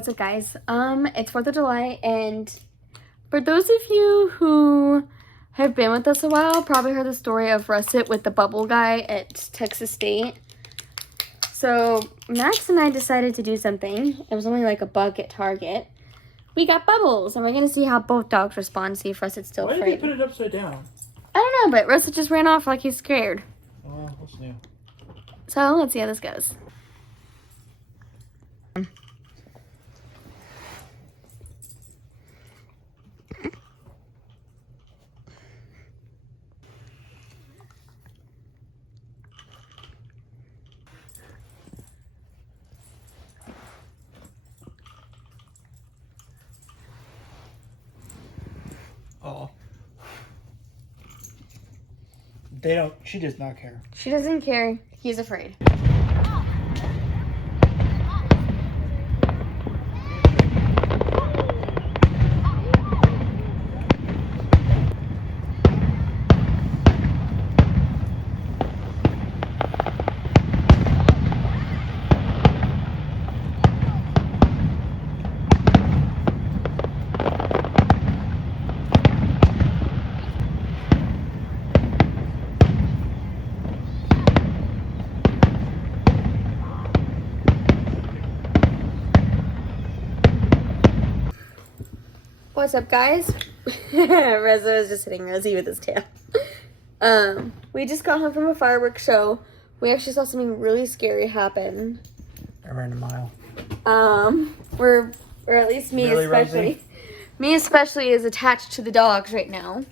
What's up, guys? It's 4th of July, and for those of you who have been with us a while, probably heard the story of Russet with the bubble guy at Texas State. So Max and I decided to do something. It was only like a buck at Target. We got bubbles, and we're gonna see how both dogs respond. See if Russet's still afraid. Why did they put it upside down? I don't know, but Russet just ran off like he's scared. What's new? So let's see how this goes. Oh. She does not care. She doesn't care. He's afraid. What's up, guys? Reza is just hitting Rosie with his tail. We just got home from a fireworks show. We actually saw something really scary happen. I ran a mile. Or at least me Really, especially. Rosie? Me especially is attached to the dogs right now.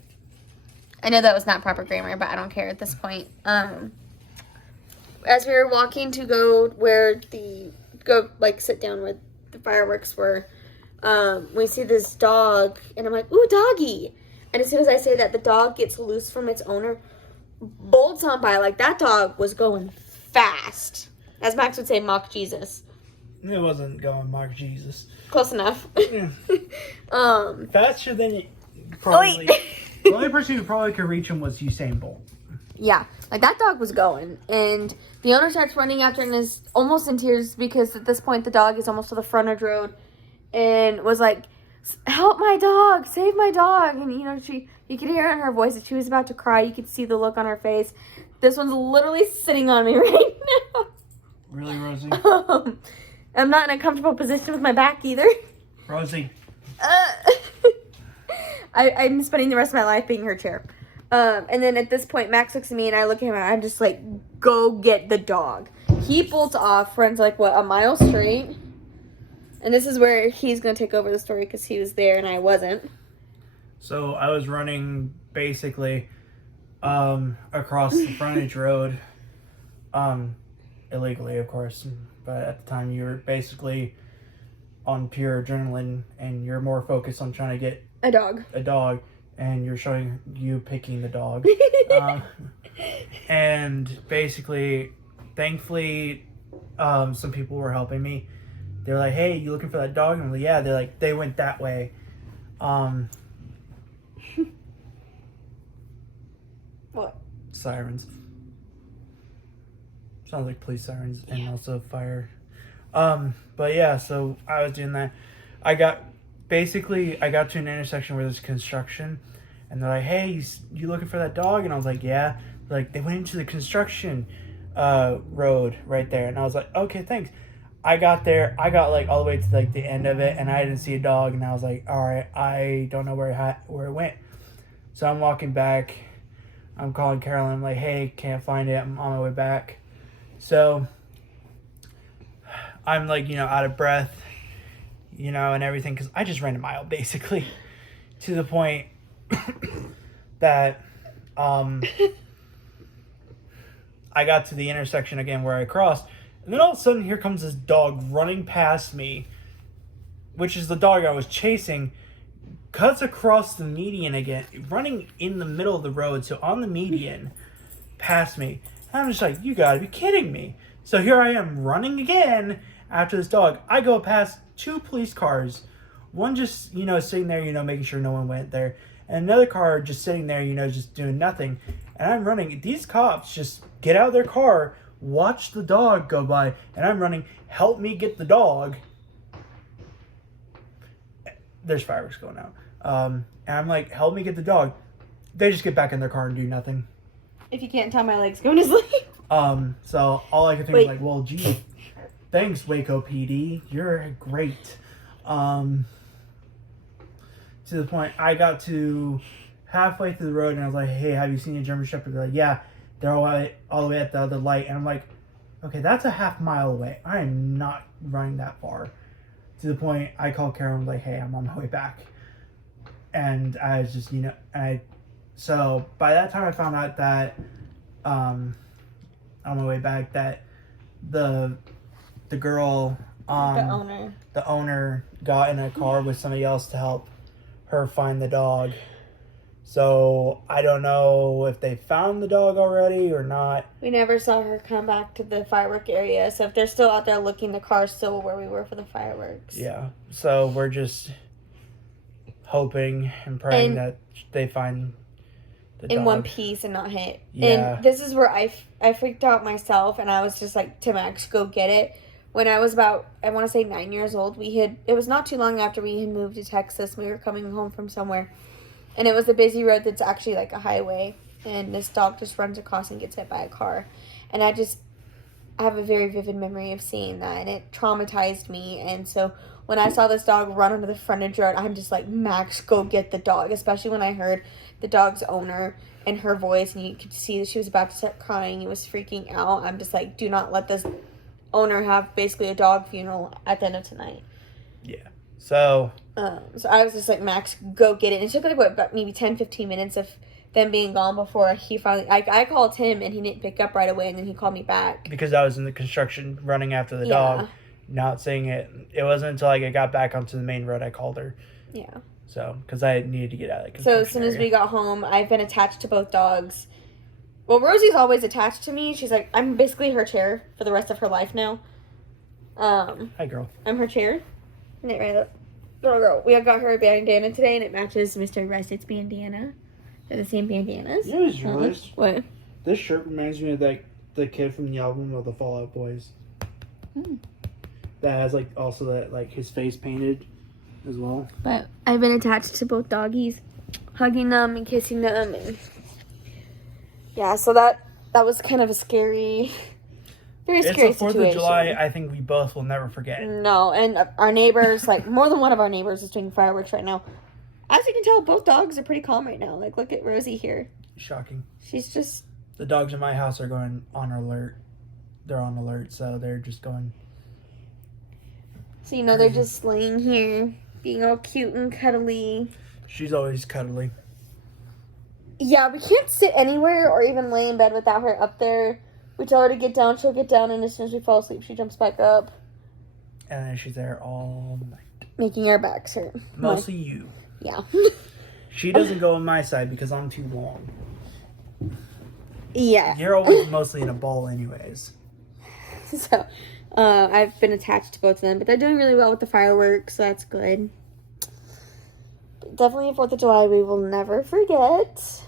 I know that was not proper grammar, but I don't care at this point. As we were walking to go sit down where the fireworks were, we see this dog, and I'm like, ooh, doggy. And as soon as I say that, the dog gets loose from its owner, bolts on by. Like, that dog was going fast. As Max would say, mock Jesus. It wasn't going Mark Jesus. Close enough. Faster than you probably. The only person who probably could reach him was Usain Bolt. Yeah, like that dog was going, and the owner starts running after and is almost in tears because at this point the dog is almost to the frontage road, and was like, "Help my dog! Save my dog!" And you could hear it in her voice that she was about to cry. You could see the look on her face. This one's literally sitting on me right now. Really, Rosie? I'm not in a comfortable position with my back either. Rosie. I'm spending the rest of my life being her chair. And then at this point, Max looks at me and I look at him and I'm just like, go get the dog. He bolts off, runs like, a mile straight. And this is where he's going to take over the story because he was there and I wasn't. So I was running basically across the frontage road, illegally, of course. But at the time, you were basically on pure adrenaline and you're more focused on trying to get a dog. And you're showing you picking the dog. And basically, thankfully, some people were helping me. They're like, "Hey, you looking for that dog?" And I'm like, "Yeah." They're like, "They went that way." What? Sirens. Sounds like police sirens and also fire. But yeah, so I was doing that. I got to an intersection where there's construction, and they're like, "Hey, you looking for that dog?" And I was like, "Yeah." They're like, they went into the construction road right there, and I was like, "Okay, thanks." I got there. I got like all the way to like the end of it, and I didn't see a dog, and I was like, "All right, I don't know where it went." So I'm walking back. I'm calling Carolyn. I'm like, "Hey, can't find it. I'm on my way back." So I'm like, out of breath, and everything, because I just ran a mile basically, to the point that I got to the intersection again where I crossed, and then all of a sudden here comes this dog running past me, which is the dog I was chasing, cuts across the median again, running in the middle of the road, so on the median, past me. And I'm just like, you gotta be kidding me. So here I am running again after this dog. I go past 2 police cars. One just, sitting there, making sure no one went there. And another car just sitting there, just doing nothing. And I'm running. These cops just get out of their car, watch the dog go by, and I'm running, help me get the dog. there's fireworks going out. And I'm like, help me get the dog. They just get back in their car and do nothing. If you can't tell, my leg's going to sleep. So all I could think was like, well, gee, thanks, Waco PD. You're great. To the point, I got to halfway through the road and I was like, hey, have you seen a German Shepherd? They're like, yeah, they're all the way at the other light. And I'm like, okay, that's a half mile away. I am not running that far. To the point, I called Karen, like, hey, I'm on my way back. And I was just, so by that time I found out that, on my way back, that the girl, the owner got in a car with somebody else to help her find the dog. So I don't know if they found the dog already or not. We never saw her come back to the firework area. So if they're still out there looking, the car's still where we were for the fireworks. Yeah. So we're just hoping and praying that they find the dog. In one piece and not hit. Yeah. And this is where I freaked out myself, and I was just like, to Max, go get it. When I was about, I want to say 9 years old, it was not too long after we had moved to Texas. We were coming home from somewhere. And it was a busy road that's actually like a highway. And this dog just runs across and gets hit by a car. And I have a very vivid memory of seeing that. And it traumatized me. And so when I saw this dog run onto the frontage road, I'm just like, Max, go get the dog. Especially when I heard the dog's owner and her voice. And you could see that she was about to start crying. He was freaking out. I'm just like, do not let this owner have basically a dog funeral at the end of tonight. Yeah. So I was just like, Max, go get it. And it took like, about maybe 10-15 minutes of them being gone before he finally... I called him, and he didn't pick up right away, and then he called me back. Because I was in the construction running after the dog, not seeing it. It wasn't until I got back onto the main road I called her. Yeah. So, because I needed to get out of the construction So as soon as we got home, I've been attached to both dogs. Well, Rosie's always attached to me. She's like, I'm basically her chair for the rest of her life now. Hi, girl. I'm her chair. Isn't it right? Little girl. We got her a bandana today, and it matches Mr. Russet's bandana. They're the same bandanas. You know what's realized? What? This shirt reminds me of the kid from the album of the Fall Out Boys. That has also that his face painted as well. But I've been attached to both doggies, hugging them and kissing them, and yeah. So that was kind of a scary. Very scary It's the 4th of July, I think we both will never forget. No, and our neighbors, more than one of our neighbors is doing fireworks right now. As you can tell, both dogs are pretty calm right now. Look at Rosie here. Shocking. She's just... The dogs in my house are going on alert. They're on alert, so they're just going... So, they're just laying here, being all cute and cuddly. She's always cuddly. Yeah, we can't sit anywhere or even lay in bed without her up there. We tell her to get down, she'll get down, and as soon as we fall asleep, she jumps back up. And then she's there all night. Making our backs hurt. Mostly you. Yeah. She doesn't go on my side because I'm too long. Yeah. You're always mostly in a ball anyways. So, I've been attached to both of them, but they're doing really well with the fireworks, so that's good. Definitely 4th of July we will never forget.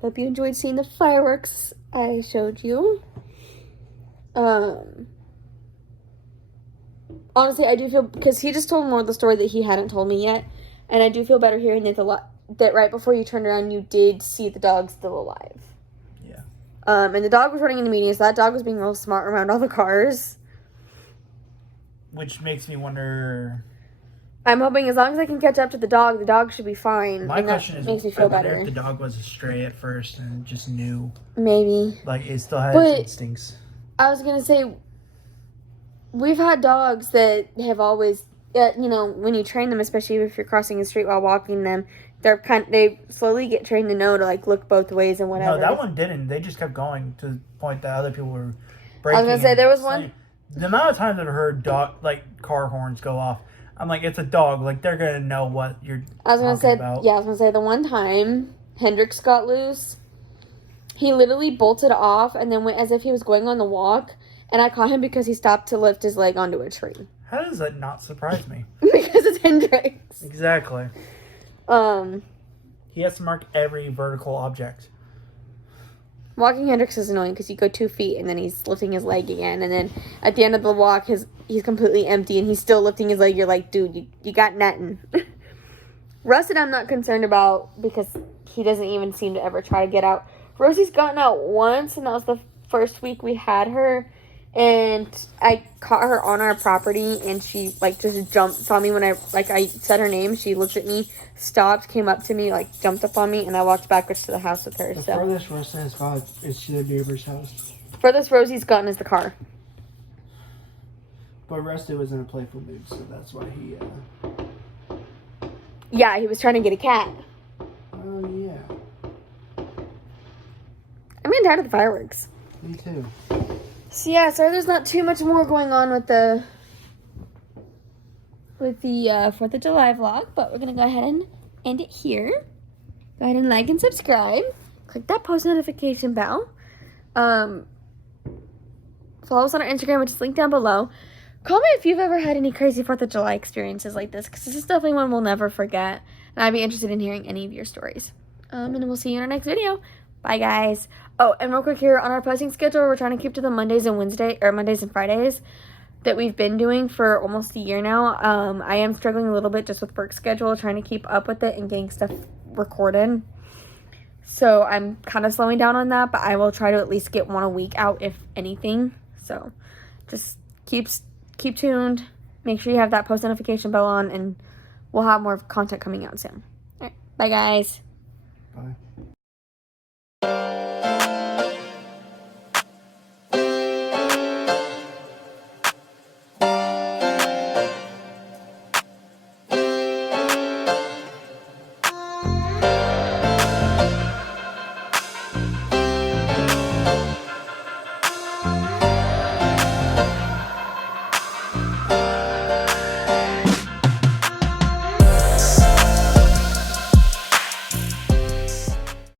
Hope you enjoyed seeing the fireworks I showed you. Honestly, I do feel, because he just told more of the story that he hadn't told me yet, and I do feel better hearing that right before you turned around, you did see the dog still alive. Yeah. And the dog was running in the median, so that dog was being real smart around all the cars. Which makes me wonder... I'm hoping as long as I can catch up to the dog should be fine. My question is, makes me I feel wonder better. if the dog was a stray at first and just knew. Maybe. It still had its instincts. I was going to say, we've had dogs that have always, when you train them, especially if you're crossing the street while walking them, they slowly get trained to know to look both ways and whatever. No, that one didn't. They just kept going to the point that other people were breaking. I was going to say, there was one. The amount of times I've heard car horns go off, I'm like, it's a dog. They're going to know what you're talking about. Yeah, I was going to say, the one time Hendrix got loose, he literally bolted off and then went as if he was going on the walk, and I caught him because he stopped to lift his leg onto a tree. How does that not surprise me? Because it's Hendrix. Exactly. He has to mark every vertical object. Walking Hendrix is annoying because you go 2 feet and then he's lifting his leg again. And then at the end of the walk, he's completely empty and he's still lifting his leg. You're like, dude, you got nothing. Russet I'm not concerned about because he doesn't even seem to ever try to get out. Rosie's gotten out once, and that was the first week we had her. And I caught her on our property, and she, like, just saw me when I said her name. She looked at me, stopped, came up to me, like, jumped up on me, and I walked backwards to the house with her. The So furthest Russet has gone is to the neighbor's house. furthest Rosie's gotten is the car. But Russet was in a playful mood, so that's why he, Yeah, he was trying to get a cat. Oh, yeah. I'm getting tired of the fireworks. Me too. So yeah, sorry there's not too much more going on with the 4th of July vlog, but we're going to go ahead and end it here. Go ahead and like and subscribe. Click that post notification bell. Follow us on our Instagram, which is linked down below. Comment if you've ever had any crazy 4th of July experiences like this, because this is definitely one we'll never forget. And I'd be interested in hearing any of your stories. And we'll see you in our next video. Bye, guys. Oh, and real quick here, on our posting schedule, we're trying to keep to the Mondays and Fridays that we've been doing for almost a year now. I am struggling a little bit just with work schedule, trying to keep up with it and getting stuff recorded. So I'm kind of slowing down on that, but I will try to at least get one a week out, if anything. So just keep tuned. Make sure you have that post notification bell on, and we'll have more content coming out soon. All right. Bye, guys. Bye.